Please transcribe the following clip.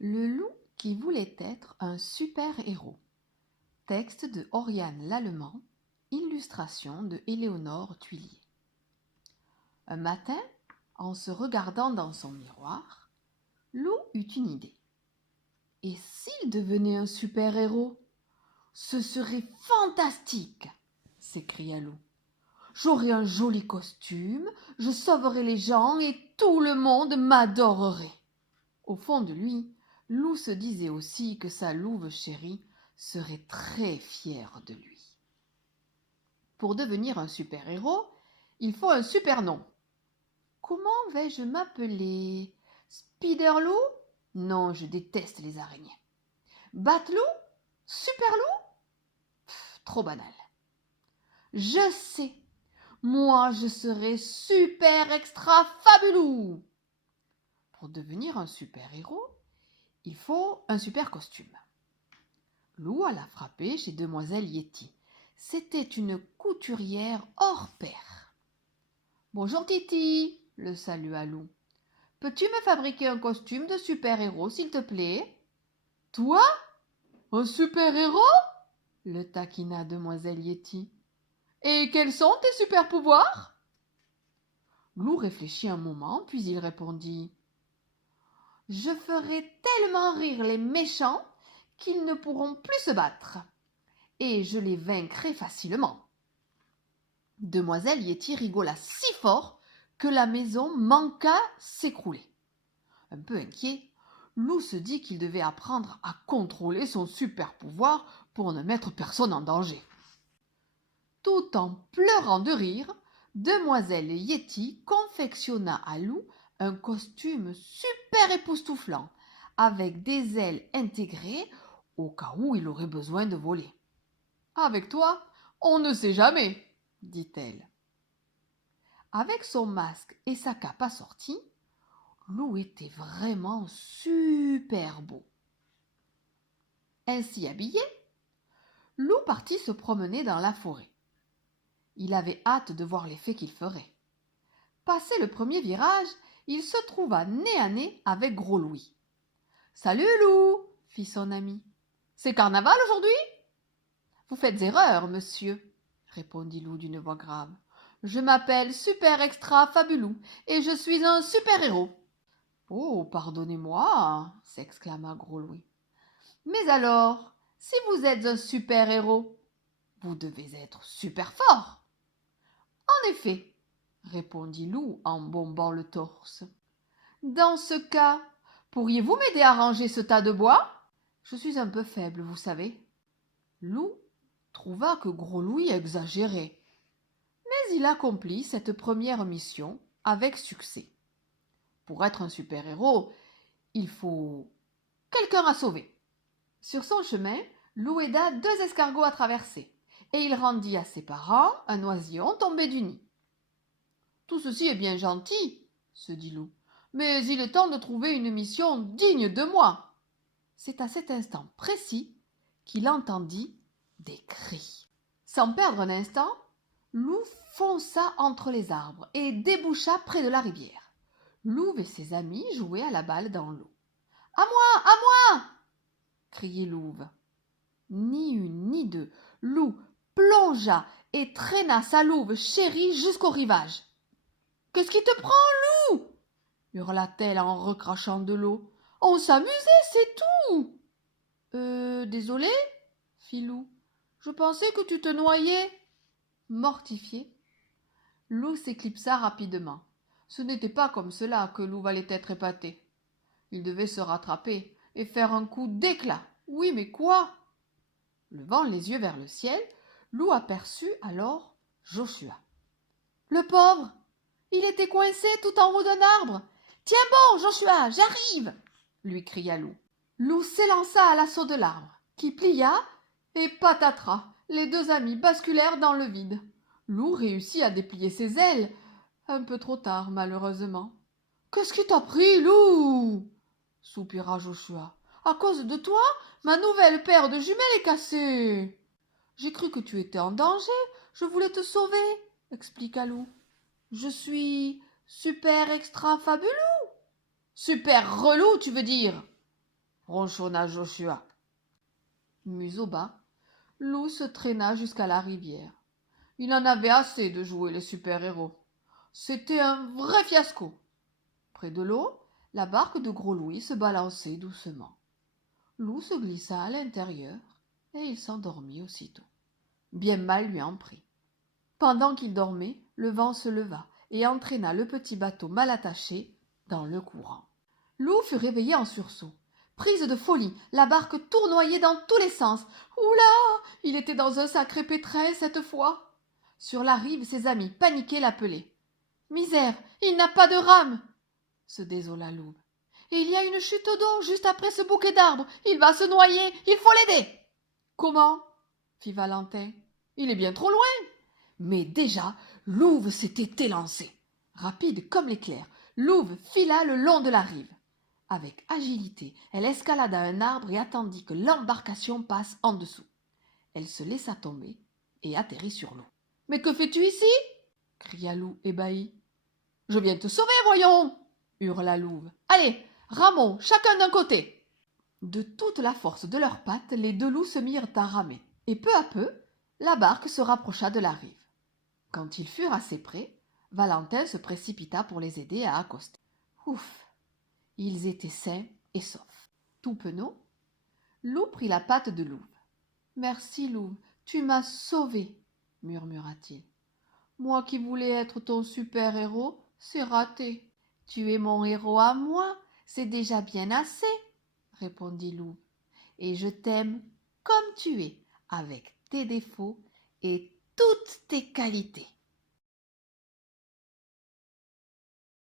Le loup qui voulait être un super-héros. Texte de Oriane Lallemand, illustration de Éléonore Thuillier. Un matin, en se regardant dans son miroir, Loup eut une idée. Et s'il devenait un super-héros? Ce serait fantastique, s'écria Loup. J'aurais un joli costume, je sauverais les gens et tout le monde m'adorerait. Au fond de lui, Loup se disait aussi que sa louve chérie serait très fière de lui. Pour devenir un super-héros, il faut un super nom. Comment vais-je m'appeler? Spider-Loup? Non, je déteste les araignées. Bat-Loup? Super-Loup? Trop banal. Je sais, moi je serai super extra fabuleux. Pour devenir un super-héros, il faut un super costume. Loup alla frapper chez Demoiselle Yeti. C'était une couturière hors pair. Bonjour Titi, le salua Loup. Peux-tu me fabriquer un costume de super-héros, s'il te plaît? Toi? Un super-héros? Le taquina Demoiselle Yeti. Et quels sont tes super-pouvoirs? Loup réfléchit un moment, puis il répondit. Je ferai tellement rire les méchants qu'ils ne pourront plus se battre, et je les vaincrai facilement. Demoiselle Yeti rigola si fort que la maison manqua s'écrouler. Un peu inquiet, Loup se dit qu'il devait apprendre à contrôler son super-pouvoir pour ne mettre personne en danger. Tout en pleurant de rire, Demoiselle Yeti confectionna à Loup un costume super époustouflant, avec des ailes intégrées au cas où il aurait besoin de voler. Avec toi, on ne sait jamais, dit-elle. Avec son masque et sa cape assortie, Loup était vraiment super beau. Ainsi habillé, Loup partit se promener dans la forêt. Il avait hâte de voir l'effet qu'il ferait. Passé le premier virage, il se trouva nez à nez avec Gros Louis. « Salut Loup !» fit son ami. « C'est carnaval aujourd'hui ?»« Vous faites erreur, monsieur, » répondit Loup d'une voix grave. « Je m'appelle Super Extra Fabulou et je suis un super-héros. »« Oh, pardonnez-moi, » s'exclama Gros Louis. « Mais alors, si vous êtes un super-héros, vous devez être super fort. »« En effet, » répondit Loup en bombant le torse. « Dans ce cas, pourriez-vous m'aider à ranger ce tas de bois? Je suis un peu faible, vous savez. » Loup trouva que Gros Louis exagérait, mais il accomplit cette première mission avec succès. Pour être un super-héros, il faut quelqu'un à sauver. Sur son chemin, Loup aida 2 escargots à traverser, et il rendit à ses parents un oisillon tombé du nid. Tout ceci est bien gentil, se dit Loup, mais il est temps de trouver une mission digne de moi. C'est à cet instant précis qu'il entendit des cris. Sans perdre un instant, Loup fonça entre les arbres et déboucha près de la rivière. Loup et ses amis jouaient à la balle dans l'eau. « À moi, à moi !» criait Louve. Ni une ni deux, Loup plongea et traîna sa louve chérie jusqu'au rivage. « Qu'est-ce qui te prend, Loup ?» hurla-t-elle en recrachant de l'eau. « On s'amusait, c'est tout !» Désolé, fit Loup. Je pensais que tu te noyais. Mortifié, Loup s'éclipsa rapidement. Ce n'était pas comme cela que Loup allait être épaté. Il devait se rattraper et faire un coup d'éclat. Oui, mais quoi? Levant les yeux vers le ciel, Loup aperçut alors Joshua. Le pauvre, il était coincé tout en haut d'un arbre. Tiens bon, Joshua, j'arrive, lui cria Loup. Loup s'élança à l'assaut de l'arbre, qui plia, et patatras, les 2 amis basculèrent dans le vide. Loup réussit à déplier ses ailes, un peu trop tard, malheureusement. « Qu'est-ce qui t'a pris, Loup ?» soupira Joshua. « À cause de toi, ma nouvelle paire de jumelles est cassée. »« J'ai cru que tu étais en danger, je voulais te sauver, » expliqua Loup. « Je suis super extra fabuleux. »« Super relou, tu veux dire ?» ronchonna Joshua. Museau bas, Lou se traîna jusqu'à la rivière. Il en avait assez de jouer les super-héros. C'était un vrai fiasco. Près de l'eau, la barque de Gros Louis se balançait doucement. Lou se glissa à l'intérieur et il s'endormit aussitôt. Bien mal lui en prit. Pendant qu'il dormait, le vent se leva et entraîna le petit bateau mal attaché dans le courant. Lou fut réveillé en sursaut. Prise de folie, la barque tournoyait dans tous les sens. Oula! Il était dans un sacré pétrin cette fois. Sur la rive, ses amis paniqués l'appelaient. Misère, il n'a pas de rame! Se désola Lou. Et il y a une chute d'eau juste après ce bouquet d'arbres. Il va se noyer, il faut l'aider! Comment? Fit Valentin. Il est bien trop loin! Mais déjà, Louve s'était élancée. Rapide comme l'éclair, Louve fila le long de la rive. Avec agilité, elle escalada un arbre et attendit que l'embarcation passe en dessous. Elle se laissa tomber et atterrit sur l'eau. « Mais que fais-tu ici » cria Lou ébahi. « Je viens te sauver, voyons » hurla Louve. « Allez, ramons, chacun d'un côté » De toute la force de leurs pattes, les deux loups se mirent à ramer, et peu à peu, la barque se rapprocha de la rive. Quand ils furent assez près, Valentin se précipita pour les aider à accoster. Ouf! Ils étaient sains et saufs. Tout penaud, Lou prit la patte de Louve. « Merci, Louve, tu m'as sauvé, » murmura-t-il. « Moi qui voulais être ton super-héros, c'est raté. »« Tu es mon héros à moi, c'est déjà bien assez, » répondit Louve. « Et je t'aime comme tu es, avec tes défauts et toutes tes qualités. »